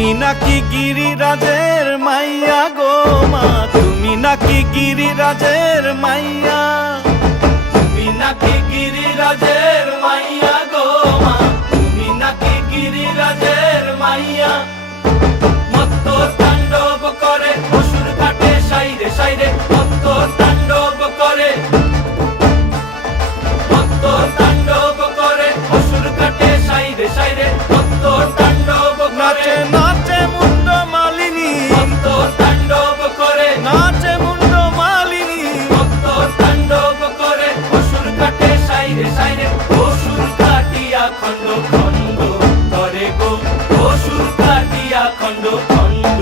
তুমি নাকি গিরিরাজের মাইয়া গো মা, তুমি নাকি গিরিরাজের মাইয়া, তুমি নাকি গিরিরাজের মাইয়া গো মা, তুমি নাকি গিরিরাজের মাইয়া। মত্ত তাণ্ডব করে অসুর ঘাটে সাইরে সাইরে, মত্ত তাণ্ডব করে, মত্ত তাণ্ডব করে অসুর ঘাটে সাইরে সাইরে, মত্ত তাণ্ডব করে। নাচে মুন্ড মালিনী, মত্ত তাণ্ডব করে, নাচে মুন্ড মালিনী, মত্ত তাণ্ডব করে অসুর ঘাটে সাইরে সাইরে, অসুর কাটিয়া খণ্ড খণ্ড করে গো, অসুর কাটিয়া খণ্ড খণ্ড